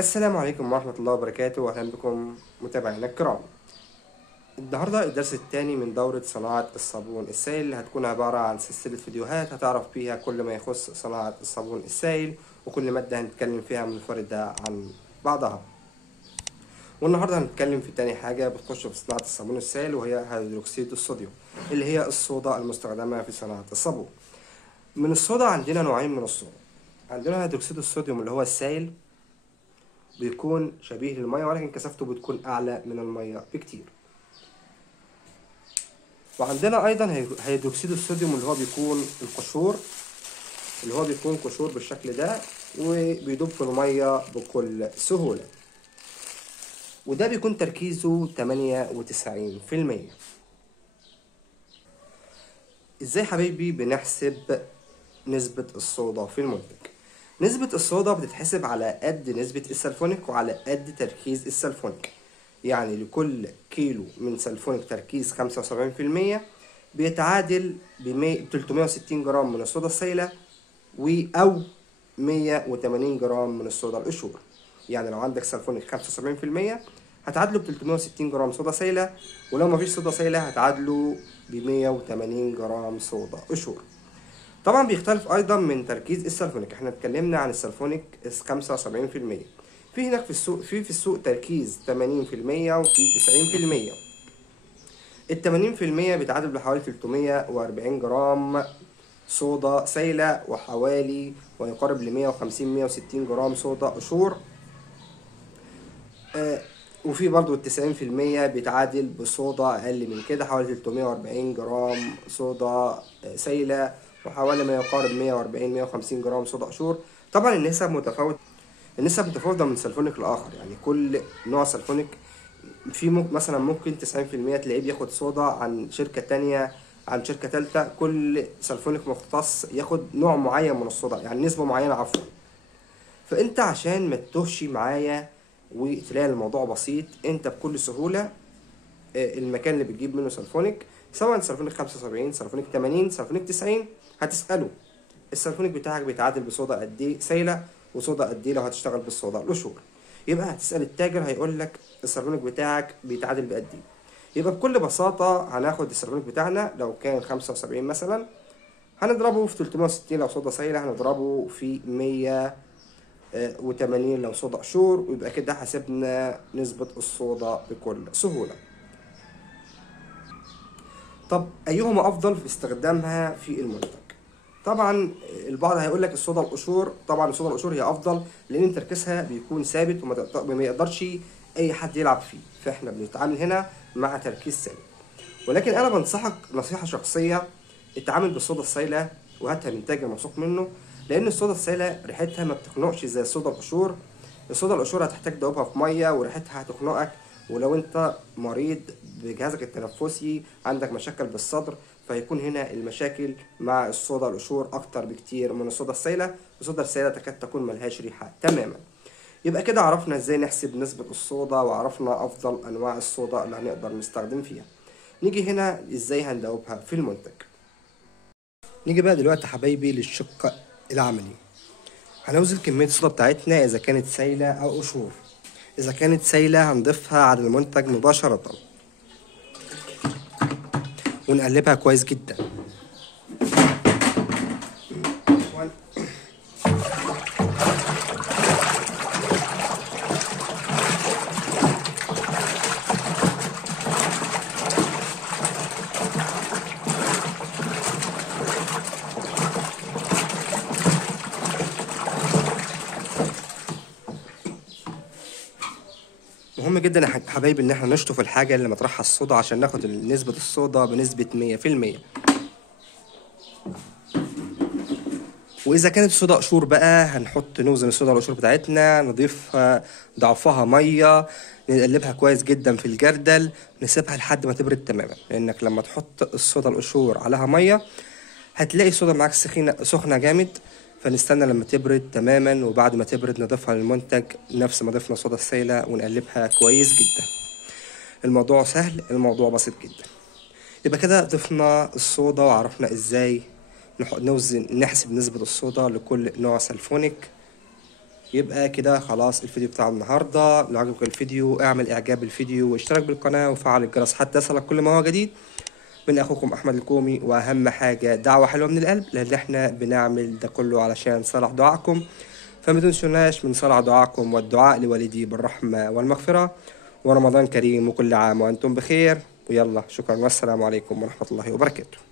السلام عليكم ورحمة الله وبركاته، وأهلا بكم متابعينا الكرام. النهاردة الدرس الثاني من دورة صناعة الصابون السائل، اللي هتكون عبارة عن سلسلة فيديوهات هتعرف فيها كل ما يخص صناعة الصابون السائل، وكل مادة هنتكلم فيها منفردة عن بعضها. والنهاردة هنتكلم في تاني حاجة بتخش في صناعة الصابون السائل، وهي هيدروكسيد الصوديوم، اللي هي الصودا المستخدمة في صناعة الصابون. من الصودا عندنا نوعين من الصودا. عندنا هيدروكسيد الصوديوم اللي هو السائل، بيكون شبيه للمية ولكن كثافته بتكون أعلى من المية بكتير. وعندنا أيضا هيدروكسيد الصوديوم اللي هو بيكون القشور، اللي هو بيكون قشور بالشكل ده وبيدوب في المية بكل سهولة، وده بيكون تركيزه 98%. ازاي حبايبي بنحسب نسبة الصودا في المنتج؟ نسبة الصودا بتتحسب على قد نسبة السلفونيك وعلى قد تركيز السلفونيك. يعني لكل كيلو من سلفونيك تركيز 75% بيتعادل ب 360 جرام من الصودا السائلة أو 180 جرام من الصودا القشور. يعني لو عندك سلفونيك 75% هتعادله ب 360 جرام صودا سائلة، ولو مفيش صودا سائلة هتعادله ب 180 جرام صودا قشور. طبعا بيختلف ايضا من تركيز السلفونيك. احنا اتكلمنا عن السلفونيك 75%. في هناك في السوق تركيز 80% وفي 90%. ال 80% بيتعادل بحوالي 340 جرام صودا سائلة وحوالي ويقارب ل 150-160 جرام صودا قشور. وفي برضو ال 90% بيتعادل بصودا أقل من كده، حوالي 340 جرام صودا سائلة وحوالي ما يقارب 140-150 جرام صودا قشور. طبعا النسب متفاوتة من سلفونيك لآخر. يعني كل نوع سلفونيك في مثلا ممكن 90% تلاقيه بياخد صودا عن شركة تانية عن شركة تالتة. كل سلفونيك مختص ياخد نوع معين من الصودا، يعني نسبة معينة عفوا. فانت عشان ما تتوهش معايا وتلاقي الموضوع بسيط، انت بكل سهولة المكان اللي بتجيب منه سلفونيك، سواء سلفونيك 75 سلفونيك 80 سلفونيك 90، هتسأله السلفونيك بتاعك بيتعادل بصودا قد ايه سايلة وصودا قد ايه لو هتشتغل بالصودا القشور. يبقى هتسأل التاجر هيقول لك السلفونيك بتاعك بيتعادل بقد ايه. يبقى بكل بساطة هناخد السلفونيك بتاعنا لو كان 75 مثلا، هنضربه في 360 لو صودا سايلة، هنضربه في 180 لو صودا قشور، ويبقى كده حسبنا نسبة الصودا بكل سهولة. طب أيهما أفضل في استخدامها في المنتج؟ طبعا البعض هيقول لك الصودا القشور. طبعا الصودا القشور هي أفضل لأن تركيزها بيكون ثابت وما يقدرش أي حد يلعب فيه، فإحنا بنتعامل هنا مع تركيز ثابت. ولكن أنا بنصحك نصيحة شخصية، اتعامل بالصودا السائلة وهاتها من تاجر موثوق منه، لأن الصودا السائلة ريحتها ما بتخنقش زي الصودا القشور. الصودا القشور هتحتاج تدوبها في مية وريحتها هتخنقك، ولو انت مريض بجهازك التنفسي عندك مشاكل بالصدر فهيكون هنا المشاكل مع الصودا القشور اكتر بكتير من الصودا السائلة. الصودا السائلة تكاد تكون ملهاش ريحة تماما. يبقى كده عرفنا ازاي نحسب نسبة الصودا، وعرفنا افضل انواع الصودا اللي هنقدر نستخدم فيها. نيجي هنا ازاي هندوبها في المنتج. نيجي بقى دلوقتي حبايبي للشق العملي. هنوزن كمية الصودا بتاعتنا إذا كانت سايلة أو قشور. إذا كانت سايلة هنضيفها على المنتج مباشرة ونقلبها كويس جدا. مهم جدا يا حبايبي ان احنا نشطف الحاجة اللي مطرحها الصودا عشان ناخد نسبة الصودا بنسبة 100%. واذا كانت صودا قشور بقى نوزن الصودا القشور بتاعتنا، نضيف ضعفها مية، نقلبها كويس جدا في الجردل، نسيبها لحد ما تبرد تماما. لانك لما تحط الصودا القشور عليها مية هتلاقي الصودا معاك سخنة جامد، فنستنى لما تبرد تماما، وبعد ما تبرد نضيفها للمنتج نفس ما ضفنا صودا السائلة ونقلبها كويس جدا. الموضوع سهل، الموضوع بسيط جدا. يبقى كده ضفنا الصودا وعرفنا ازاي نحسب نسبة الصودا لكل نوع سلفونيك. يبقى كده خلاص الفيديو بتاع النهارده. لو عجبك الفيديو اعمل اعجاب بالفيديو واشترك بالقناه وفعل الجرس حتى يصلك كل ما هو جديد. من اخوكم احمد الكومي، واهم حاجه دعوه حلوه من القلب، لان احنا بنعمل ده كله علشان صلاح دعائكم. فما تنسوناش من صلاح دعائكم والدعاء لوالدي بالرحمه والمغفره. ورمضان كريم وكل عام وانتم بخير. ويلا شكرا والسلام عليكم ورحمه الله وبركاته.